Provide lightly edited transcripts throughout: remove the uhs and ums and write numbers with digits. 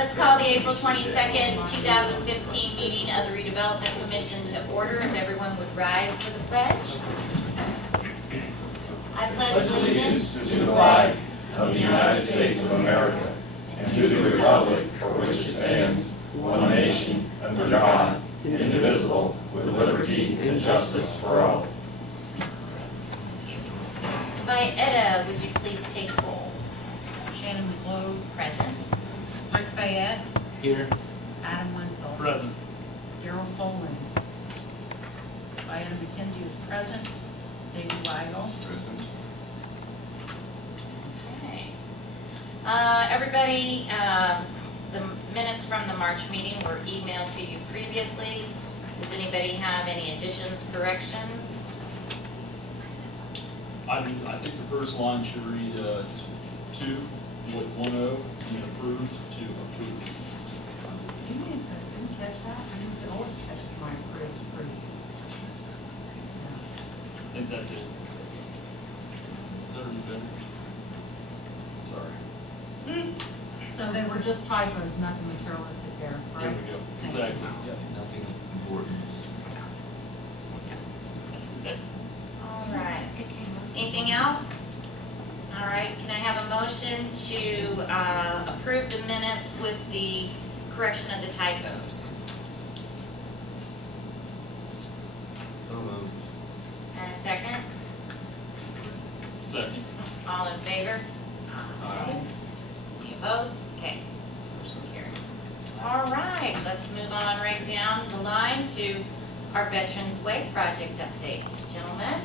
Let's call the April 22nd, 2015 meeting of the Redevelopment Commission to order. If everyone would rise for the pledge. I pledge allegiance to the flag of the United States of America and to the republic for which it stands, one nation, under God, indivisible, with liberty and justice for all. By Etta, would you please take roll? Shannon McLeod, Present. Rick Fayette, Here. Adam Wenzel, Present. Daryl Foley. Diana McKenzie is present. David Weigel. Present. Okay. Everybody, the minutes from the March meeting were emailed to you previously. Does anybody have any additions, corrections? I think the first line should read just 2 with 1 O, and then approved to approve. You didn't catch that? I used to always catch my approved. I think that's it. Is that already better? Sorry. So they were just typos, nothing materialistic there, There right? we go. Thank Exactly. you. Nothing important. All right. Anything else? All right, can I have a motion to approve the minutes with the correction of the typos? So moved. And a second? Second. All in favor? Aye. Any opposed? Okay. Motion carried. All right, let's move on right down the line to our Veterans Way project updates. Gentlemen,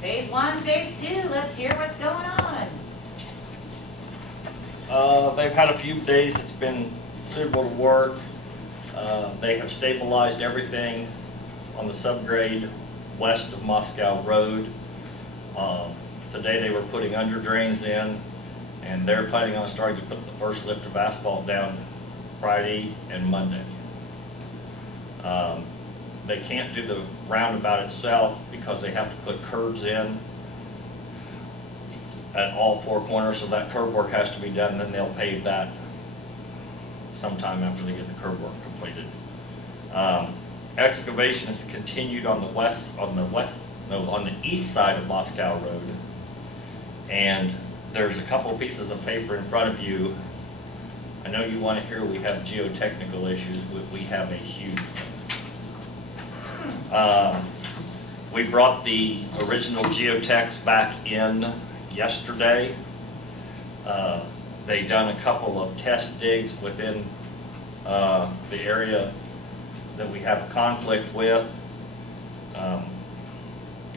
phase 1, phase 2, let's hear what's going on. They've had a few days it's been suitable to work. They have stabilized everything on the subgrade west of Moscow Road. Today they were putting under drains in, and they're planning on starting to put the first lift of asphalt down Friday and Monday. They can't do the roundabout itself because they have to put curbs in at all 4 corners, so that curb work has to be done, and then they'll pave that sometime after they get the curb work completed. Excavation has continued on the east side of Moscow Road, and there's a couple of pieces of paper in front of you. I know you want to hear we have geotechnical issues, but we have a huge one. We brought the original geotechs back in yesterday. They done a couple of test digs within the area that we have a conflict with.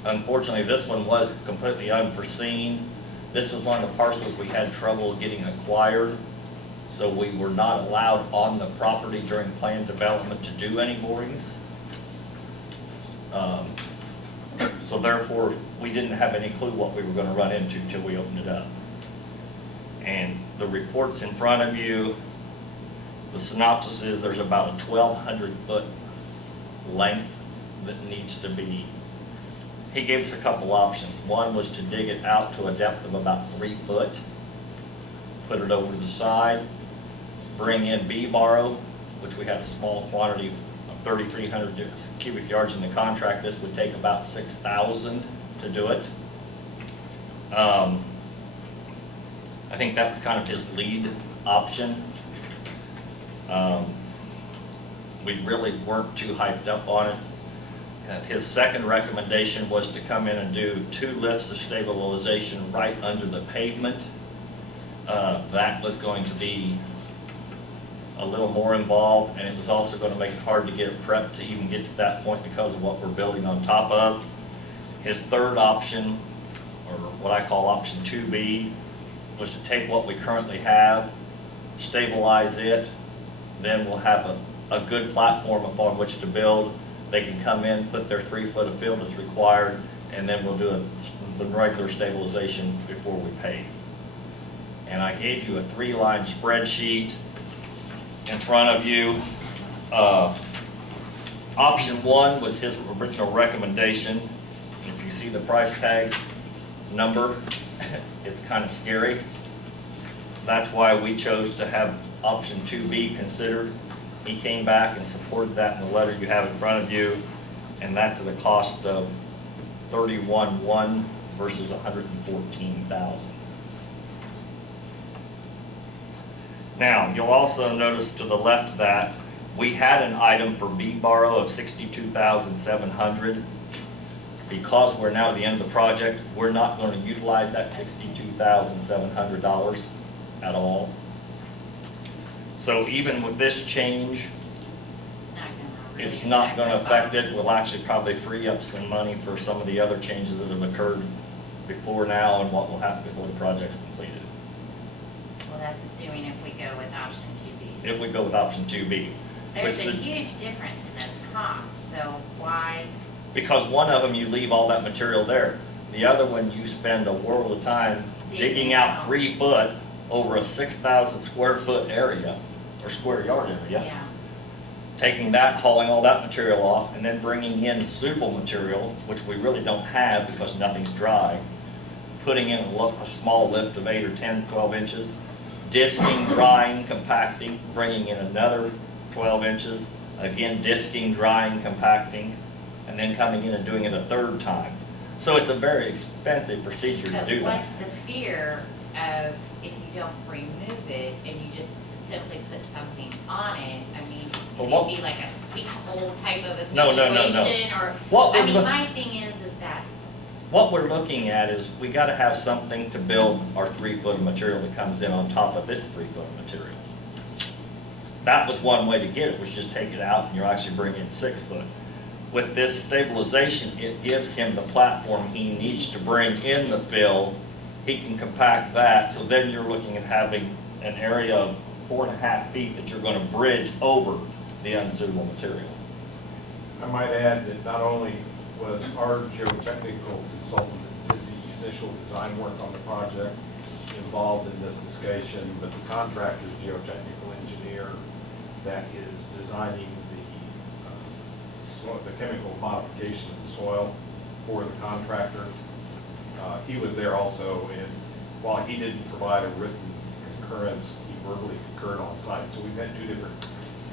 Unfortunately, this one was completely unforeseen. This was one of the parcels we had trouble getting acquired, so we were not allowed on the property during planned development to do any borings. So therefore, we didn't have any clue what we were going to run into till we opened it up. And the report's in front of you. The synopsis is there's about a 1,200-foot length that needs to be. He gave us a couple options. One was to dig it out to a depth of about 3 foot, put it over to the side, bring in B-Borrow, which we had a small quantity of 3,300 cubic yards in the contract. This would take about 6,000 to do it. I think that was kind of his lead option. We really weren't too hyped up on it. His second recommendation was to come in and do 2 lifts of stabilization right under the pavement. That was going to be a little more involved, and it was also going to make it hard to get it prepped to even get to that point because of what we're building on top of. His third option, or what I call option 2B, was to take what we currently have, stabilize it, then we'll have a good platform upon which to build. They can come in, put their 3 foot of fill that's required, and then we'll do the regular stabilization before we pave. And I gave you a 3-line spreadsheet in front of you. Option 1 was his original recommendation. If you see the price tag number, it's kind of scary. That's why we chose to have option 2B considered. He came back and supported that in the letter you have in front of you, and that's at a cost of $31,100 versus $114,000. Now, you'll also notice to the left of that, we had an item for B borrow of $62,700. Because we're now at the end of the project, we're not going to utilize that $62,700 at all. So even with this change, it's not going to affect it. We'll actually probably free up some money for some of the other changes that have occurred before now and what will happen before the project's completed. Well, that's assuming if we go with option 2B. If we go with option 2B. There's a which huge difference in those costs, so why? Because one of them, you leave all that material there. The other one, you spend a world of time digging out 3 foot over a 6,000 square foot area, or square yard area. Yeah. Taking that, hauling all that material off, and then bringing in suitable material, which we really don't have because nothing's dry. Putting in a small lift of 8 or 10, 12 inches. Disking, drying, compacting, bringing in another 12 inches. Again, disking, drying, compacting, and then coming in and doing it a third time. So it's a very expensive procedure to But do that. what's the fear of if you don't remove it and you just simply put something on it? I mean, Well, could what- it be like a sinkhole type of a No, situation? no. Or, What I we're mean, look- my thing is that, What we're looking at is, we gotta have something to build our 3 foot of material that comes in on top of this 3 foot of material. That was one way to get it, was just take it out and you're actually bringing in 6 foot. With this stabilization, it gives him the platform he needs to bring in the fill. He can compact that, so then you're looking at having an area of 4.5 feet that you're gonna bridge over the unsuitable material. I might add that not only was our geotechnical consultant that did the initial design work on the project involved in this discussion, but the contractor's geotechnical engineer that is designing the chemical modification of the soil for the contractor. He was there also, and while he didn't provide a written concurrence, he verbally concurred on site. So we've had 2 different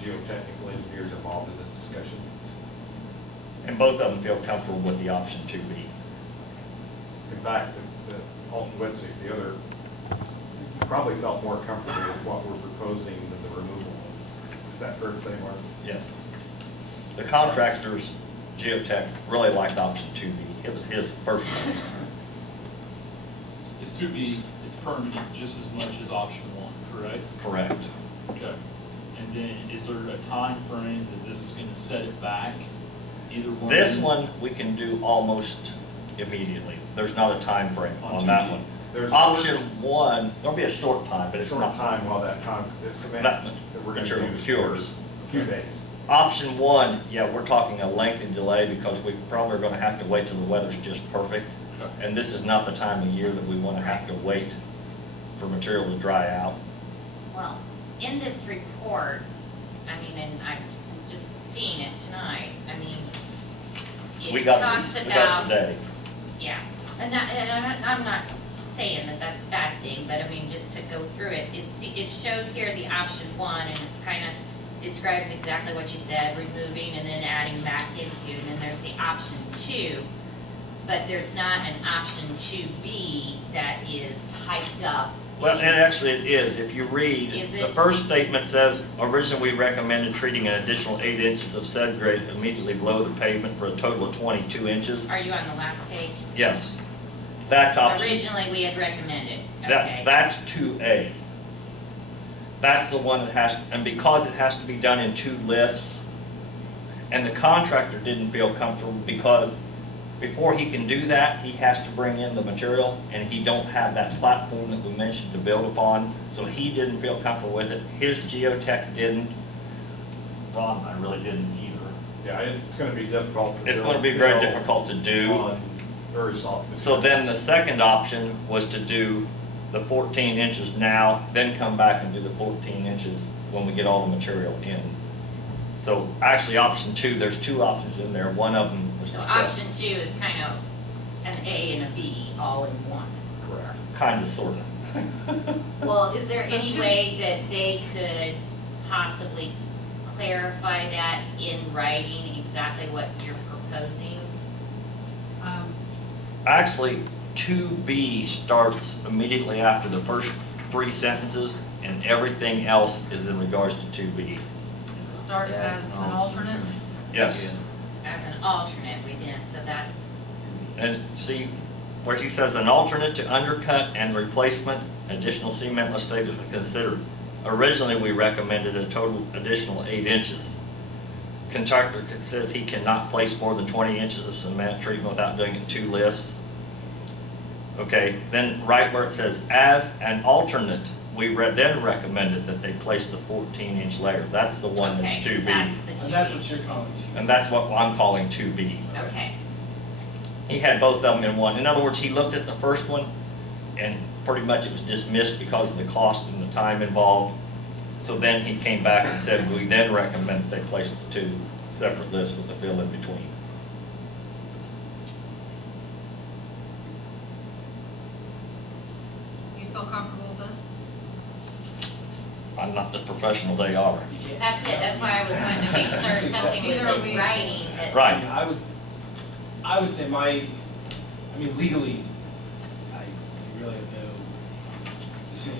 geotechnical engineers involved in this discussion. And both of them feel comfortable with the option 2B. In fact, the Alton Wetzik, the other, probably felt more comfortable with what we're proposing than the removal. Is that fair to say, Mark? Yes. The contractor's geotech really liked option 2B. It was his first choice. Is 2B, it's permanent just as much as option 1, correct? Correct. Okay. And then is there a time frame that this is gonna set it back? Either one? This one, we can do almost immediately. There's not a time frame on that one. There's a Option 1, there'll be a short time, but it's short not. time while that this cement That that we're going to material use cures. for a few days. Option 1, yeah, we're talking a lengthy delay because we probably are gonna have to wait till the weather's just perfect. Okay. And this is not the time of year that we wanna have to wait for material to dry out. well, in this report, I mean, and I'm just seeing it tonight, I mean, We it got talks this, we got it about, today. yeah, and I'm not saying that that's a bad thing, but I mean, just to go through it, it shows here the option 1, and it's kind of describes exactly what you said, removing and then adding back into, and then there's the option 2, but there's not an option 2B that is typed up. Well, and actually it is. If you read, Is the it? first statement says, originally we recommended treating an additional 8 inches of said grade immediately below the pavement for a total of 22 inches. Are you on the last page? Yes. That's option. Originally, we had recommended, okay. That's 2A. That's the one that has, and because it has to be done in 2 lifts, and the contractor didn't feel comfortable because before he can do that, he has to bring in the material, and he don't have that platform that we mentioned to build upon, so he didn't feel comfortable with it. His geotech didn't. Ron, I really didn't either. Yeah, it's going to be difficult to It's build going to be very fill difficult to do. on very soft material. So then the second option was to do the 14 inches now, then come back and do the 14 inches when we get all the material in. So actually, option 2, there's 2 options in there. One of them was So discussed. option 2 is kind of an A and a B all in one. Correct. Kind of, sort of. Well, is there So any two- way that they could possibly clarify that in writing, exactly what you're proposing? Actually, 2B starts immediately after the first 3 sentences, and everything else is in regards to 2B. Does it start as an alternate? Yes. As an alternate within, so that's, And see, where he says an alternate to undercut and replacement, additional cement must stay considered. Originally, we recommended a total additional 8 inches. Contractor says he cannot place more than 20 inches of cement treatment without doing it 2 lifts. Okay, then right where it says as an alternate, we then recommended that they place the 14-inch layer. That's the one that's okay, so 2B. that's the And 2B. that's what you're calling to. And that's what I'm calling 2B. Okay, He had both of them in one. In other words, he looked at the first one, and pretty much it was dismissed because of the cost and the time involved. So then he came back and said, we then recommend they place the 2 separate lifts with the fill in between. You feel comfortable with this? I'm not the professional they are. that's it, that's why I was wanting to make sure something was Neither are in we. writing that. Right. I would say legally, I really have no,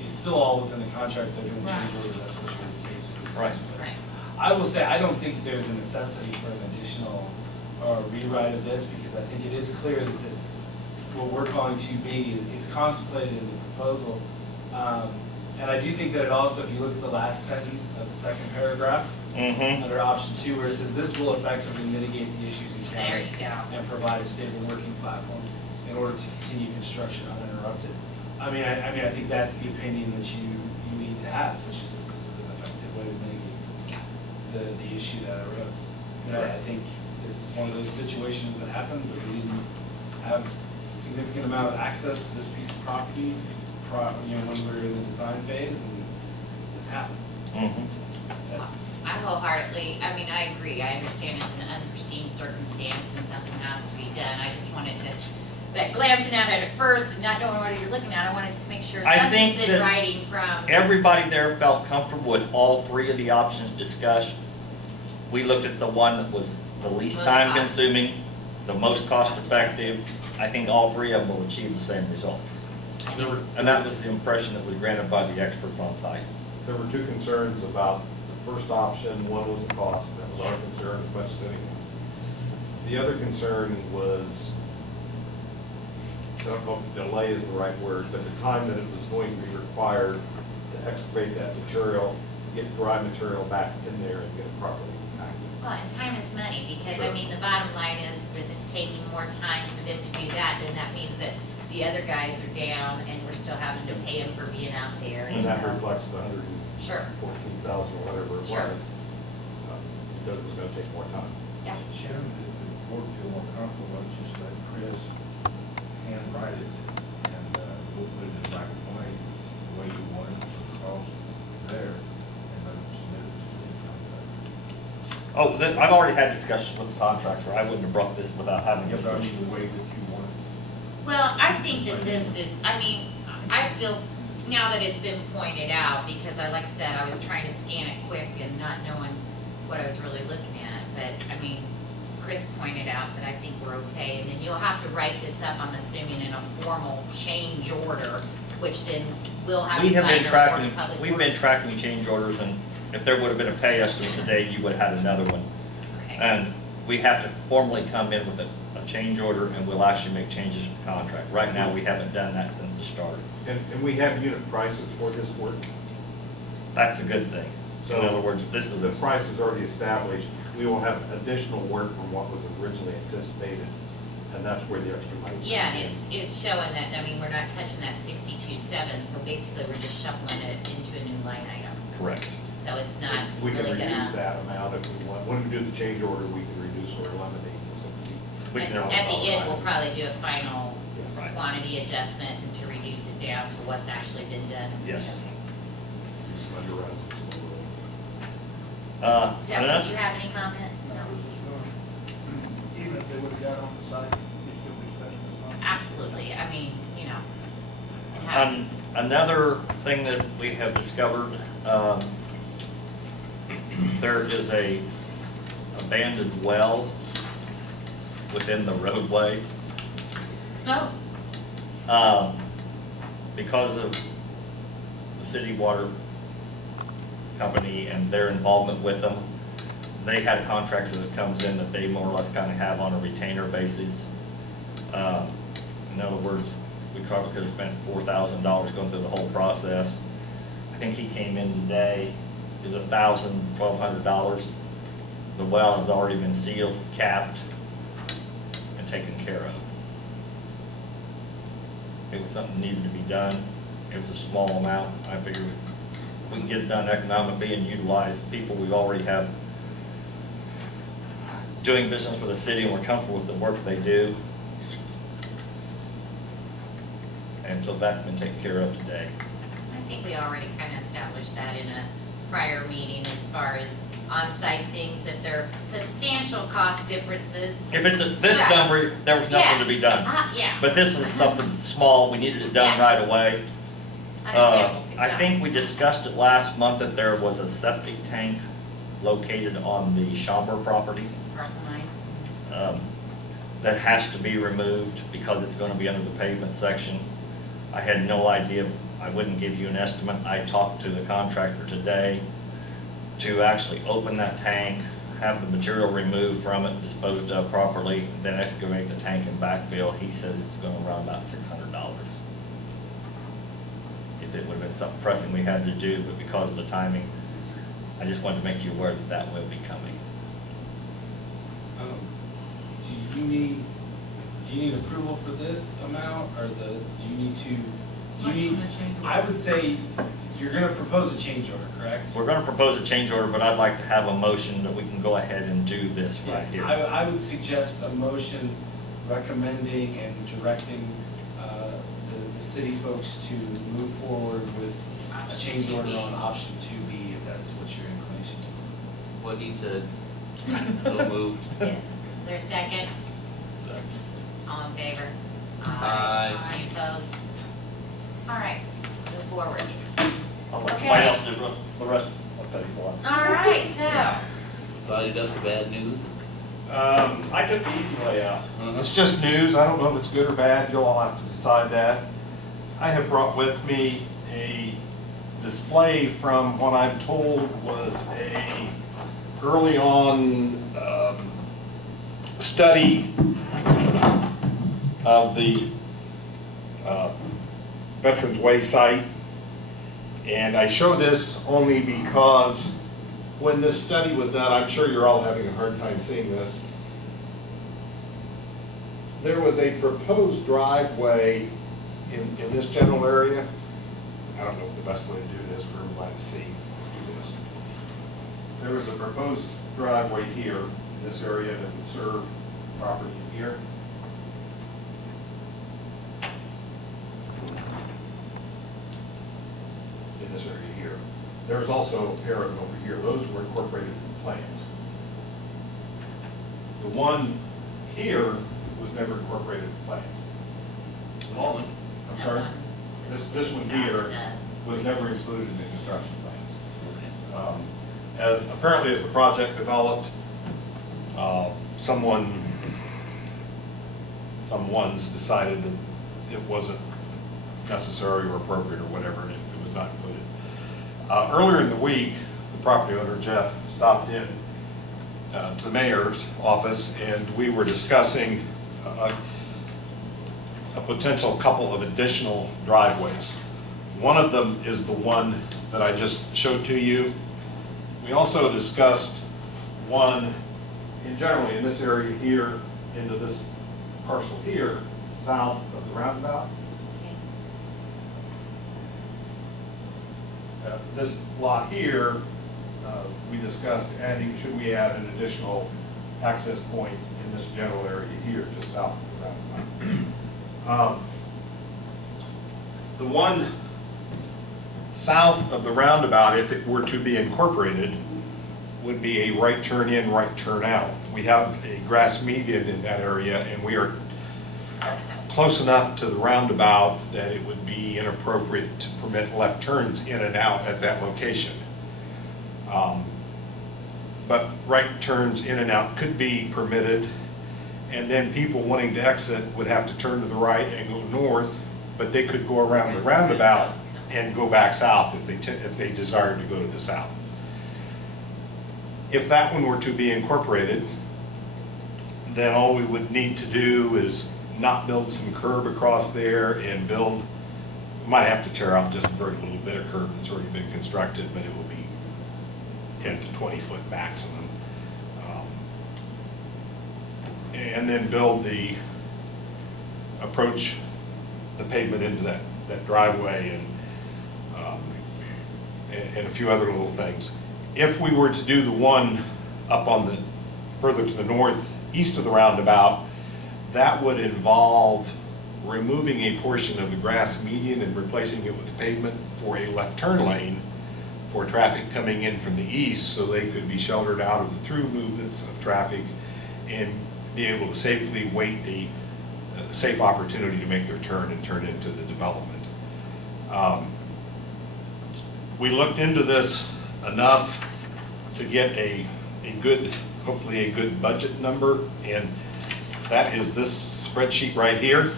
it's still all within the contract, they're doing Right. change orders, that's what you're basically. Right. Right, I will say, I don't think there's a necessity for an additional rewrite of this, because I think it is clear that this, what we're calling 2B is contemplated in the proposal. And I do think that it also, if you look at the last sentence of the second paragraph, Mm-hmm. under option 2, where it says, this will effectively mitigate the issues there encountered you go. and provide a stable working platform in order to continue construction uninterrupted. I think that's the opinion that you need to have, which is that this is an effective way to mitigate Yeah. the issue that arose. I think this is one of those situations that happens, that we didn't have a significant amount of access to this piece of property, when we were in the design phase, and this happens. Mm-hmm. So, I wholeheartedly, I agree, I understand it's an unforeseen circumstance and something has to be done, I just wanted to, but glancing at it at first and not knowing what you're looking at, I wanna just make sure I think something's in that writing from. Everybody there felt comfortable with all 3 of the options discussed. We looked at the one that was the least Most time cost- consuming, the most cost effective. I think all 3 of them will achieve the same results. I think- And that was the impression that was granted by the experts on site. There were 2 concerns about the first option. One was the cost, and that was our concern as much as anyone's. The other concern was, I don't know if delay is the right word, but the time that it was going to be required to excavate that material, get dry material back in there and get it properly compacted. Well, and time is money, because Sure. the bottom line is, if it's taking more time for them to do that, then that means that the other guys are down and we're still having to pay them for being out there, And that so. reflects the Sure, 114,000 or whatever it Sure. was. Because it was gonna take more time. yeah. Chairman, if the board feel more comfortable, let's just let Chris handwrite it, and we'll put it in black and white, the way you want it, across there, and let him submit it to the contractor. Oh, then, I've already had discussions with the contractor. I wouldn't have brought this without having Yeah, this. but I mean, the way that you want it. Well, I think that this is, I feel, now that it's been pointed out, because like I said, I was trying to scan it quick and not knowing what I was really looking at, but, Chris pointed out that I think we're okay, and then you'll have to write this up, I'm assuming, in a formal change order, which then we'll have to We have sign been our tracking, Board of Public we've been Works. tracking change orders, and if there would have been a pay estimate today, you would have had another one. Okay. And we have to formally come in with a change order, and we'll actually make changes to the contract. Right now, we haven't done that since the start. And we have unit prices for this work. That's a good thing. So in other words, this is The a, price is already established. We will have additional work from what was originally anticipated, and that's where the extra money comes in. Yeah, and it's showing that, we're not touching that 62.7, so basically we're just shuffling it into a new line item. correct. So it's not We can really gonna. reduce that amount if we want. When we do the change order, we can reduce or eliminate the 60. We can- At the end, we'll probably do a final Yes. Right. quantity adjustment and to reduce it down to what's actually been done. Yes. Okay. Do some underruns and some overruns. Jeff, enough? did you have any comment? I was just going, even if they would have got on the site, it'd still be special as well. Absolutely, happens. Another thing that we have discovered, there is a abandoned well within the roadway. No, Because of the city water company and their involvement with them, they had a contractor that comes in that they more or less kind of have on a retainer basis. In other words, we probably could have spent $4,000 going through the whole process. I think he came in today, it was $1,000, $1,200. The well has already been sealed, capped, and taken care of. It was something that needed to be done. It was a small amount. I figured we can get it done economically and utilize the people we already have doing business with the city, and we're comfortable with the work they do. And so that's been taken care of today. I think we already kind of established that in a prior meeting as far as on-site things, if there are substantial cost differences. If it's this Right. number, there was nothing to be done. Yeah. But this was something small, we needed it done Yes. right away. Understandable, good I job. think we discussed it last month that there was a septic tank located on the Schaumburg properties Parcel 9. that has to be removed because it's gonna be under the pavement section. I had no idea, I wouldn't give you an estimate. I talked to the contractor today to actually open that tank, have the material removed from it, disposed of properly, then excavate the tank and backfill. He says it's gonna run about $600. If it would have been something pressing we had to do, but because of the timing, I just wanted to make you aware that that will be coming. Do you need approval for this amount, or do you need, I would say, you're gonna propose a change order, correct? We're gonna propose a change order, but I'd like to have a motion that we can go ahead and do this right here. I would suggest a motion recommending and directing the city folks to move forward with a change order on option 2B, if that's what your inclination is. What he said, so moved. Yes. Is there a second? Second. All in favor? Aye. Any opposed? All right, move forward. I'll let Okay. somebody else do the rest. I'll tell you what. All right, so, Thought he got the bad news. I took the easy way out. It's just news, I don't know if it's good or bad, you'll all have to decide that. I have brought with me a display from what I'm told was a early on study of the Veterans Way site. And I show this only because when this study was done, I'm sure you're all having a hard time seeing this. There was a proposed driveway in this general area. I don't know the best way to do this for everybody to see. Let's do this. There was a proposed driveway here in this area that would serve property in here. In this area here. There's also a pair of them over here. Those were incorporated in the plans. The one here was never incorporated in the plans. I'm sorry? This one here was never included in the construction plans. Apparently as the project developed, someone's decided that it wasn't necessary or appropriate or whatever, and it was not included. Earlier in the week, the property owner, Jeff, stopped in to the mayor's office, and we were discussing a potential couple of additional driveways. One of them is the one that I just showed to you. We also discussed one generally in this area here into this parcel here, south of the roundabout. This lot here, we discussed adding, should we add an additional access point in this general area here, just south of the roundabout. The one south of the roundabout, if it were to be incorporated, would be a right turn in, right turn out. We have a grass median in that area, and we are close enough to the roundabout that it would be inappropriate to permit left turns in and out at that location. But right turns in and out could be permitted, and then people wanting to exit would have to turn to the right and go north, but they could go around the roundabout and go back south if they desired to go to the south. If that one were to be incorporated, then all we would need to do is not build some curb across there and build, we might have to tear out just a very little bit of curb that's already been constructed, but it will be 10 to 20 foot maximum. And then build the approach, the pavement into that driveway and a few other little things. If we were to do the one up on the, further to the northeast of the roundabout, that would involve removing a portion of the grass median and replacing it with pavement for a left turn lane for traffic coming in from the east, so they could be sheltered out of the through movements of traffic and be able to safely wait a safe opportunity to make their turn and turn into the development. We looked into this enough to get a good, hopefully a good budget number, and that is this spreadsheet right here.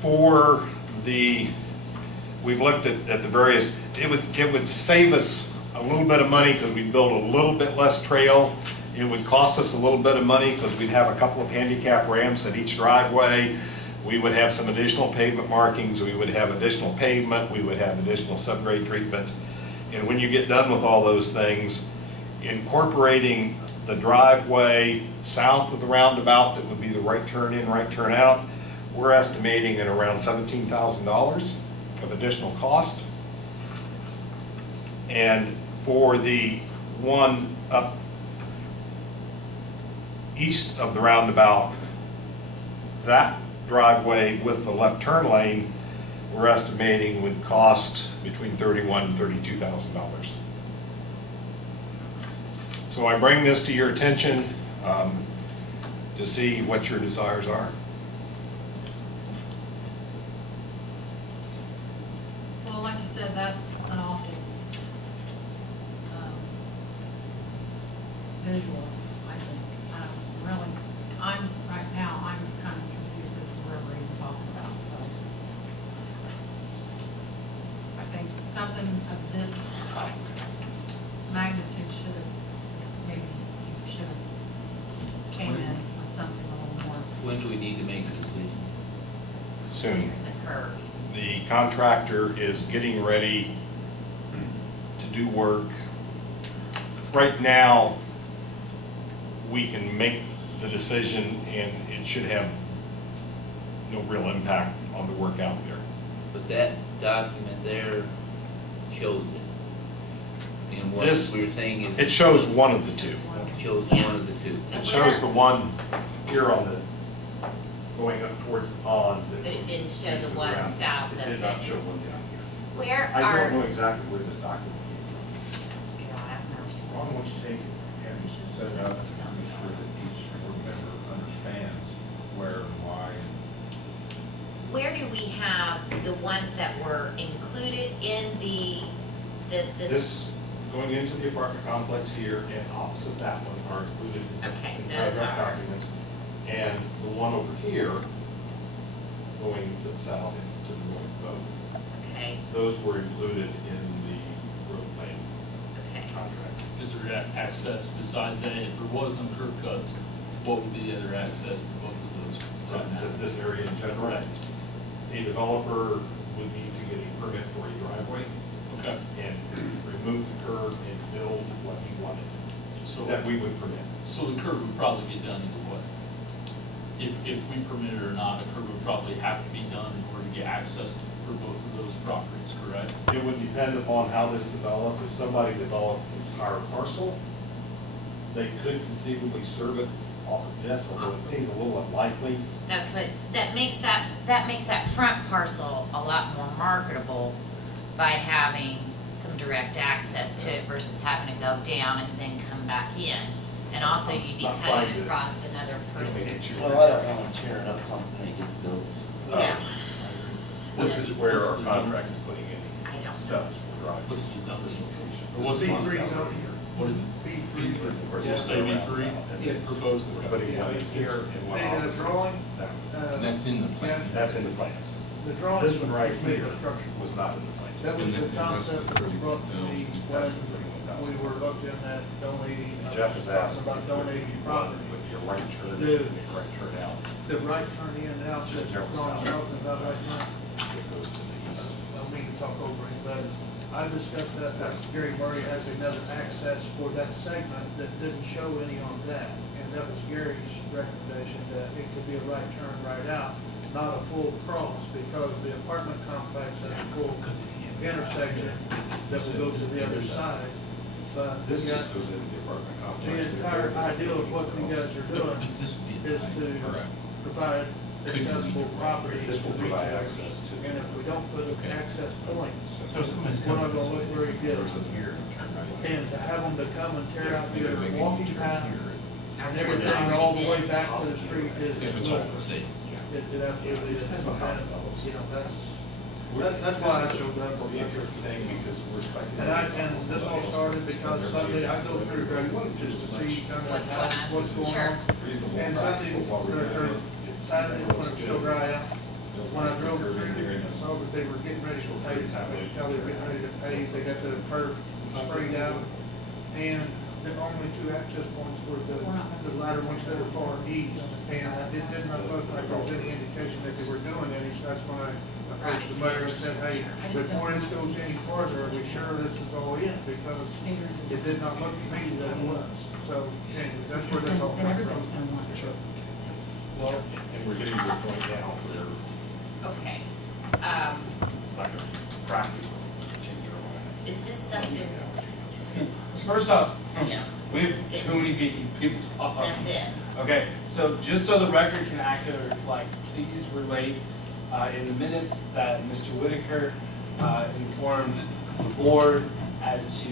For the, we've looked at the various, it would save us a little bit of money because we'd build a little bit less trail. It would cost us a little bit of money because we'd have a couple of handicap ramps at each driveway. We would have some additional pavement markings. We would have additional pavement. We would have additional subgrade treatment. And when you get done with all those things, incorporating the driveway south of the roundabout that would be the right turn in, right turn out, we're estimating at around $17,000 of additional cost. And for the one up east of the roundabout, that driveway with the left turn lane, we're estimating would cost between $31,000 and $32,000. So I bring this to your attention to see what your desires are. Well, like you said, that's an awful visual, I think. Really, right now, I'm kind of confused as to where we're even talking about, so. I think something of this magnitude should have came in with something a little more. When do we need to make a decision? Soon. The curb. The contractor is getting ready to do work. Right now, we can make the decision and it should have no real impact on the work out there. But that document there shows it. And what This- we were saying is. It shows one of the two. Shows one of the two. It shows the one here on the, going up towards the pond. that But it didn't show east the of one round. south of It did not it. show one down here. Where I are, don't know exactly where this document came from. I've never seen Why don't we take it and set it up to make sure that each board member understands where and why? Where do we have the ones that were included in this? This, going into the apartment complex here and opposite that one are included Okay, in the those contract are. documents. And the one over here, going to the south and to the north both, Okay, those were included in the road plan okay. contract. Is there access besides that? If there was no curb cuts, what would be the other access to both of those? To this area in general. Right. A developer would need to get a permit for a driveway Okay, and remove the curb and build what he wanted, so, that we would permit. so the curb would probably get done either way. If we permit it or not, a curb would probably have to be done in order to get access for both of those properties, correct? It would depend upon how this developed. If somebody developed an entire parcel, they could conceivably serve it off of this, although it seems a little unlikely. That's what, that makes that front parcel a lot more marketable by having some direct access to it versus having to go down and then come back in. And also you'd be Not cutting flagged it. across another person's. Well, I don't wanna tear up something that gets built. Yeah, This is where our contract is putting in I don't know. stuff for driving. What's the zone? This location. Or what's This the- is down here. What is it? B3. Of course, Will it's stay around B3? now. Yeah. Proposed. We're putting one in here and one on this. drawing, That- that's in the plan. That's in the plans. The drawing. This one right made here a structure. was not in the plans. That was And the that- that's concept the that was brought to me 31,000. when That's the 31,000. we were looking at donating, Jeff is talking asking. about donating property. With your right turn, The- and your right turn out, The right turn in and out Just that narrow Ron's south. talking about right now. it goes to the east. I don't mean to talk over anybody. I discussed that, Gary Murray has another access for that segment that didn't show any on that. And that was Gary's recommendation, that it could be a right turn, right out, not a full cross, because the apartment complex has a full intersection that will go to the other side. But This we got- just goes into the apartment the complex. entire idea of what you guys are doing is to provide accessible property. This will to provide retailers. access to. And if we don't put access points, So somebody's we're not coming gonna look very good. There's a here and turn right. And to have them to come and tear out Either their make a walking U-turn path here. and everything all the way back to the street is. If it's all the same. It absolutely is. Depends on how it And, develops. you know, that's why I showed up. Will be an interesting thing because we're expecting. And this all started because Sunday I go through Greensburg just to see kind of What's going on? what's going Sure. on. And Sunday, or Saturday, when it was still dry out, when I drove through, I saw that they were getting ready to pave, I could tell they were getting ready to pave, they got the curb sprayed out. And the only two access points were the latter ones that are far east. And it did not look like there was any indication that they were doing any, so that's when I approached the mayor and said, hey, before this goes any farther, are we sure this is all in? Because it did not look to me that it was. So, anyway, that's where this all And comes everybody's from. gonna want it. Well, and we're getting to the point now where Okay, it's not gonna be practical to change our minds. is this something, First off, yeah, we have too many people talking. that's it? Okay, so just so the record can accurately reflect, please relate in the minutes that Mr. Whitaker informed the board as to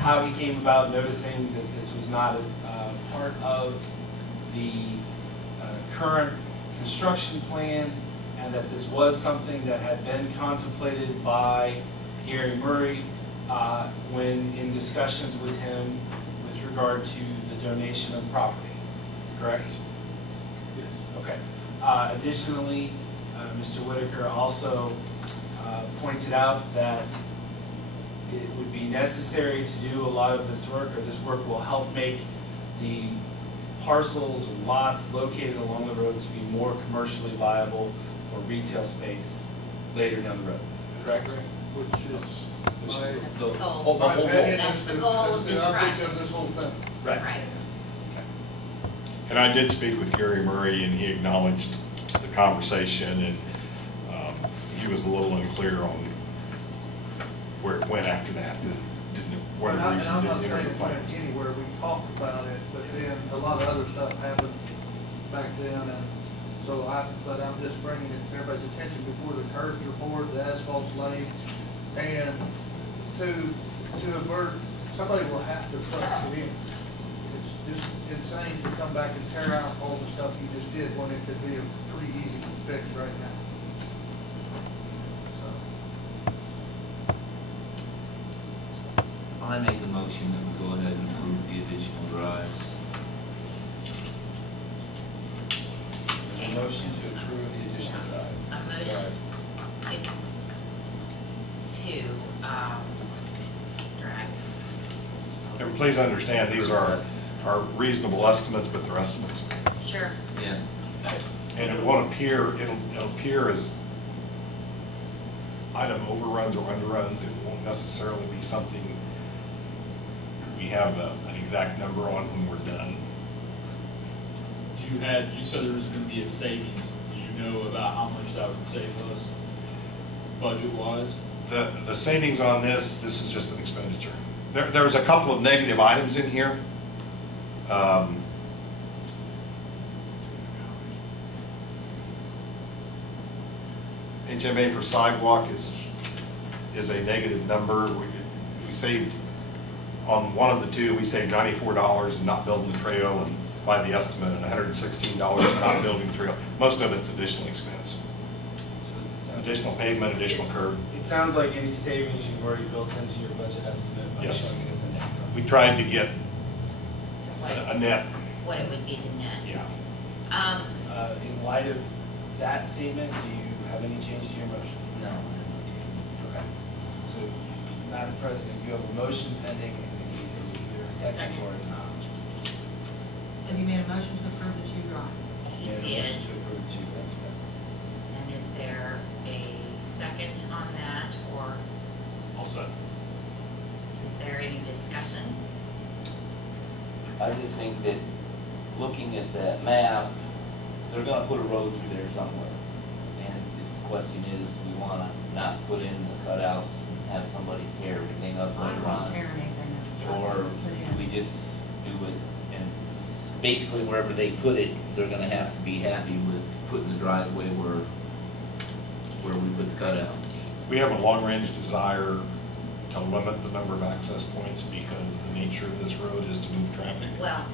how he came about noticing that this was not a part of the current construction plans, and that this was something that had been contemplated by Gary Murray when in discussions with him with regard to the donation of property, correct? Okay. Additionally, Mr. Whitaker also pointed out that it would be necessary to do a lot of this work, or this work will help make the parcels and lots located along the road to be more commercially viable for retail space later down the road, correct? Which is my. That's The- the goal. oh, the whole my goal. opinion That's is the the- goal of is the this object project. of this whole thing. Right. And I did speak with Gary Murray, and he acknowledged the conversation, and he was a little unclear on where it went after that. Didn't, And whatever I'm reason, not didn't enter saying the it plans. went anywhere, we talked about it, but then a lot of other stuff happened back then, and so but I'm just bringing it to everybody's attention before the curbs are poured, the asphalt's laid, and to avert, somebody will have to put it in. It's just insane to come back and tear out all the stuff you just did when it could be a pretty easy fix right now. So, I make the motion that we go ahead and approve the additional drives. A motion to approve the additional drive. A motion, it's two, drives. And please understand, these are reasonable estimates, but they're estimates. Sure. Yeah. And it won't appear, it'll appear as item overruns or underruns. It won't necessarily be something we have an exact number on when we're done. You said there was gonna be a savings. Do you know about how much that would save us budget-wise? The savings on this is just an expenditure. There's a couple of negative items in here. HMA for sidewalk is a negative number. We saved on one of the two, we saved $94 in not building the trail, and by the estimate, and $116 in not building the trail. Most of it's additional expense. Additional pavement, additional curb. It sounds like any savings you've already built into your budget estimate by Yes. showing it as a negative. We tried to get So a net, what it would be the net. yeah. In light of that statement, do you have any change to your motion? No. Okay. So, Madam President, you have a motion pending, and you need either a second Second. or a not. So you made a motion to approve the two drawings. He You have a did. motion to approve the two votes, yes. And is there a second on that, or I'll second. is there any discussion? I just think that looking at that map, they're gonna put a road through there somewhere. And just the question is, we wanna not put in the cutouts and have somebody tear everything up I later don't on. tear anything up. Or Put it in. we just do it, and basically wherever they put it, they're gonna have to be happy with putting the driveway where we put the cutout. We have a long-range desire to limit the number of access points because the nature of this road is to move traffic Well,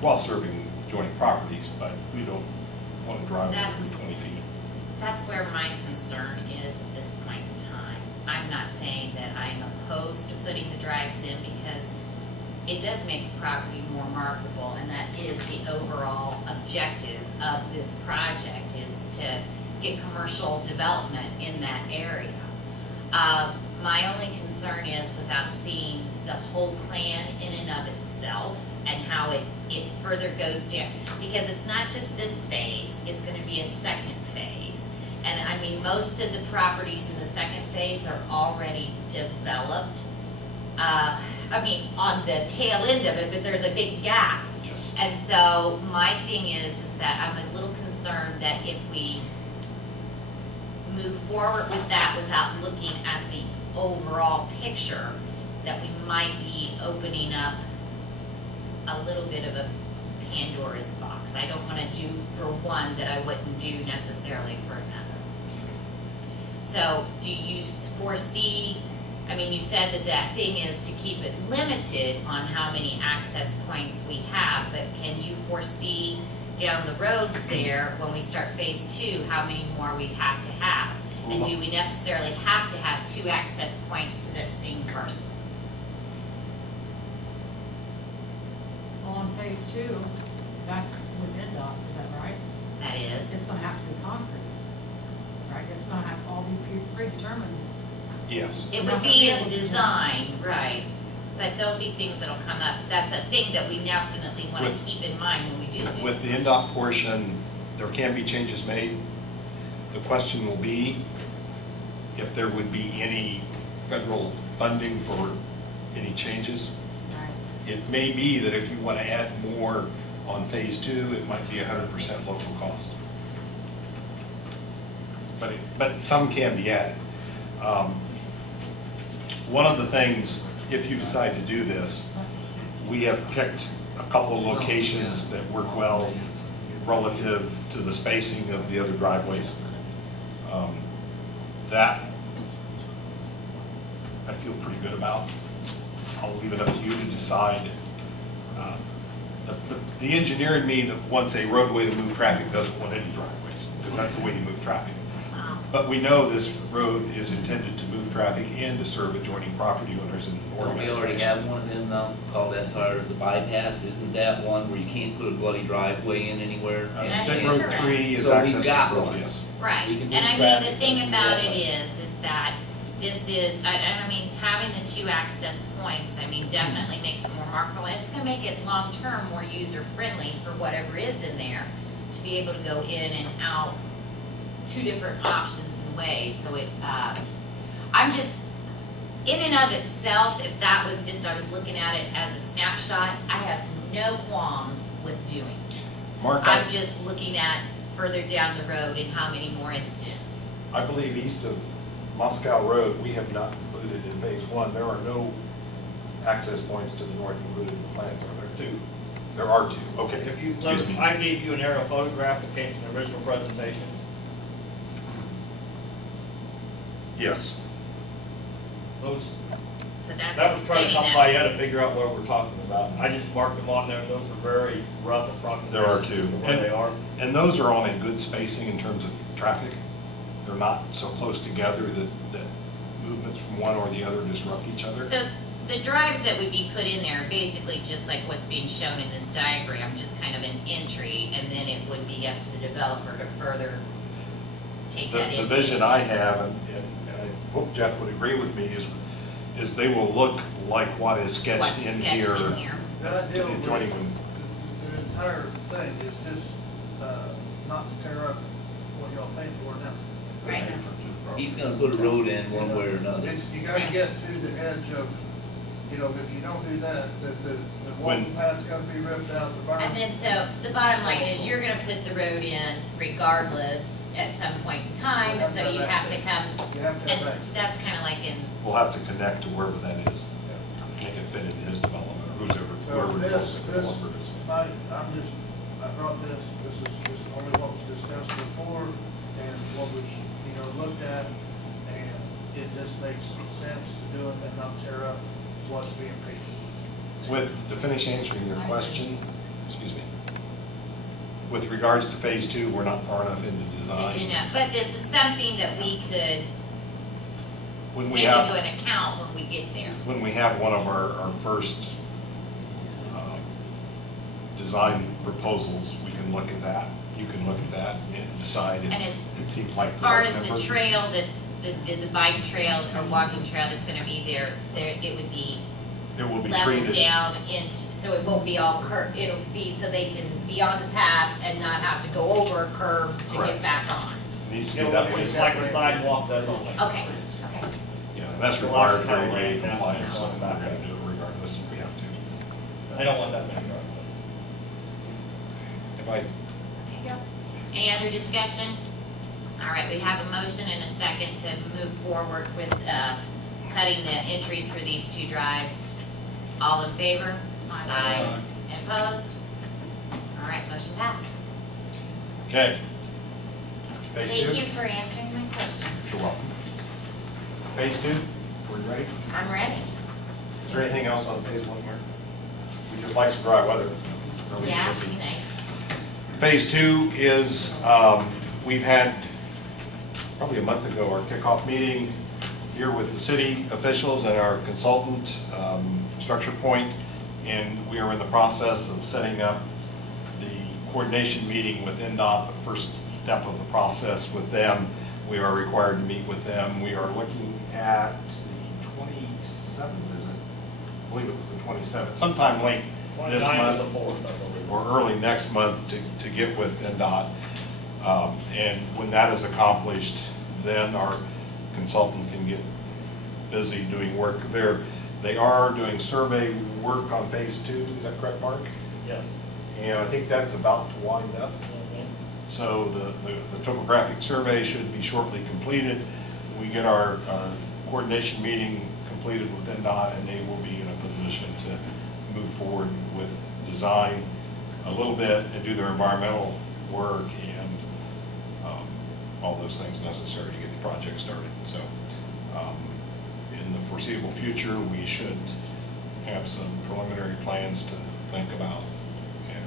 while serving adjoining properties, but we don't want to drive over That's- 20 feet. that's where my concern is at this point in time. I'm not saying that I'm opposed to putting the drives in because it does make the property more marketable, and that is the overall objective of this project, is to get commercial development in that area. My only concern is without seeing the whole plan in and of itself and how it further goes down, because it's not just this phase, it's gonna be a second phase. And I mean, most of the properties in the second phase are already developed. I mean, on the tail end of it, but there's a big gap. Yes. And so my thing is that I'm a little concerned that if we move forward with that without looking at the overall picture, that we might be opening up a little bit of a Pandora's box. I don't wanna do for one that I wouldn't do necessarily for another. So do you foresee, I mean, you said that that thing is to keep it limited on how many access points we have, but can you foresee down the road there, when we start phase two, how many more we have to have? And do we necessarily have to have 2 access points to that same parcel? Well, on phase two, that's within dock, is that right? That It's is, gonna have to be concrete, right? It's gonna have to all be predetermined. Yes. it would be in the design, right, but there'll be things that'll come up. That's a thing that we definitely wanna With- keep in mind when we do this. With the NDOT portion, there can be changes made. The question will be if there would be any federal funding for any changes. Right. It may be that if you want to add more on phase two, it might be 100% local cost. But some can be added. One of the things, if you decide to do this, we have picked a couple of locations that work well relative to the spacing of the other driveways. That I feel pretty good about. I'll leave it up to you to decide. The engineer in me that wants a roadway to move traffic doesn't want any driveways, because that's the way you move traffic. But we know this road is intended to move traffic and to serve adjoining property owners in Don't we organized already fashion. have one of them now, called SR, the bypass, isn't that one where you can't put a bloody driveway in anywhere? That State is Road correct. 3 is So we've access got control, one. yes. Right, We can and move I mean, the traffic thing on about that it one. is that this is, I mean, having the 2 access points, I mean, definitely makes it more marketable. And it's gonna make it long-term more user-friendly for whatever is in there, to be able to go in and out 2 different options and ways, so it, I'm just, in and of itself, if that was just, I was looking at it as a snapshot, I have no qualms with doing this. Mark, I'm just looking at further down the road and how many more incidents. I believe east of Moscow Road, we have not included in phase one. There are no access points to the north included in the plans, are there? 2. There are 2, okay. If you Excuse look, me. I gave you an aerial photograph that came from the original presentation. Yes, Those So that's That was trying to extending come that. by yet to figure out what we're talking about. I just marked them on there, those are very rough approximations. There are two. of Where they are. And those are on a good spacing in terms of traffic. They're not so close together that movements from one or the other disrupt each other. So the drives that would be put in there are basically just like what's being shown in this diagram, just kind of an entry, and then it would be up to the developer to further take that The into. vision I have, and I hope Jeff would agree with me, is they will look like what is sketched What's in sketched here. in here. The idea with Adjoining them. the entire thing is just, not to tear up what y'all paid for now. Right. He's gonna put a road in one way or another. It's, you gotta Right. get to the edge of, you know, if you don't do that, the walking When- path's gotta be ripped out, the berm. And then, so, the bottom line is, you're gonna put the road in regardless at some point in time, and so you have to come, You have to have and access. that's kinda like in, We'll have to connect to wherever that is, make it fit into his development, or whoever the this, developer is. I brought this is only what was discussed before, and what was, you know, looked at, and it just makes sense to do it and not tear up what's being paid. To finish answering your question, excuse me, with regards to phase two, we're not far enough into design. did you know, but this is something that we could When we take have, into an account when we get there. when we have one of our first design proposals, we can look at that. You can look at that and decide if And as it seems like. As far as right the number. trail that's, the bike trail or walking trail that's gonna be there, it would be It will be leveled treated. down into, so it won't be all curved, it'll be so they can be on the path and not have to go over a curve to get Correct. back on. Needs to You be know, that way. it's like a sidewalk, that's only. Okay, okay. Yeah, and that's required for ADA compliance, so we're gonna do it regardless if we have to. I don't want that thing. If I, Any other discussion? All right, we have a motion and a second to move forward with, cutting the entries for these two drives. All in favor? Aye. And opposed? All right, motion passed. okay. Phase Thank two? you for answering my questions. You're welcome. Phase two, we're ready? I'm ready. Is there anything else on phase one here? We just like some dry weather. Really Yeah, busy. be nice. Phase two is, we've had, probably a month ago, our kickoff meeting here with the city officials and our consultant, Structure Point, and we are in the process of setting up the coordination meeting with NDOT, the first step of the process with them. We are required to meet with them. We are looking at the 27th, is it? I believe it was the 27th, sometime late this 29 month is the 4th, I believe. or early next month to get with NDOT. And when that is accomplished, then our consultant can get busy doing work. They are doing survey work on phase two, is that correct, Mark? Yes. And I think that's about to wind up. So the topographic survey should be shortly completed. We get our coordination meeting completed with NDOT, and they will be in a position to move forward with design a little bit and do their environmental work and all those things necessary to get the project started. So in the foreseeable future, we should have some preliminary plans to think about and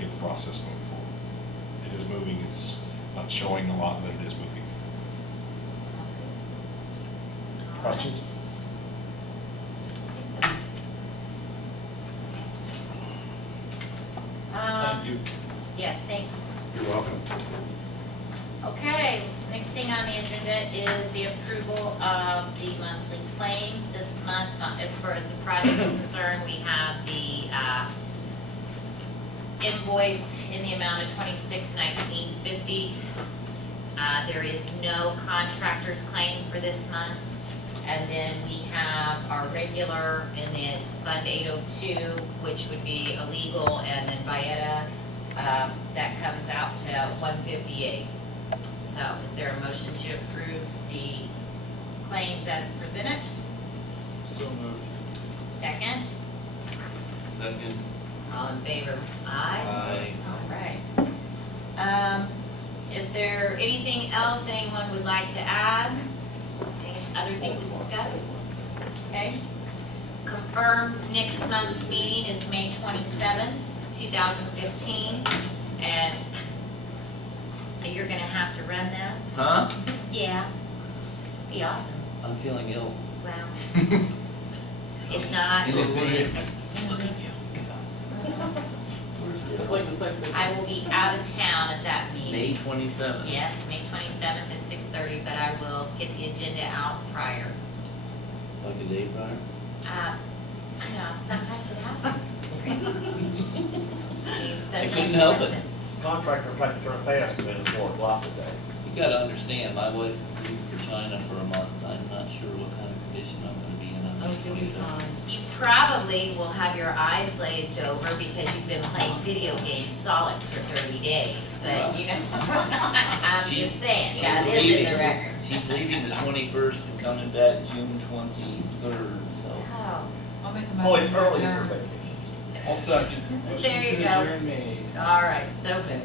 get the process moving forward. It is moving, it's not showing a lot, but it is moving. Questions? Thank you. Yes, thanks. You're welcome. Okay, next thing on the agenda is the approval of the monthly claims. This month, as far as the project's concerned, we have the invoice in the amount of $26,1950. There is no contractor's claim for this month. And then we have our regular and then Fund 802, which would be illegal, and then Vieta, that comes out to $158. So is there a motion to approve the claims as presented? So moved. Second? Second. All in favor? Aye. Aye. All right. Is there anything else anyone would like to add? Any other thing to discuss? Okay. Confirm next month's meeting is May 27th, 2015, and you're gonna have to run that? Huh? Yeah. Be awesome. I'm feeling ill. Wow. If not, In advance. I will be out of town at that meeting. May 27th. Yes, May 27th at 6:30, but I will get the agenda out prior. Like a day prior? Yeah, sometimes it happens. I couldn't help it. Contractor might turn past them at 4 o'clock today. You gotta understand, my wife is leaving for China for a month. I'm not sure what kind of condition I'm gonna be in on Oh, the you'll be 27th. fine. You probably will have your eyes glazed over because you've been playing video games solid for 30 days, but you know, I'm just saying, that is in the record. She's leaving the 21st and coming back June 23rd, so. Oh, I'll make a Oh, motion. it's to early in adjourn. her vacation. I'll second. There you Motion to go. adjourn made. all right, so good.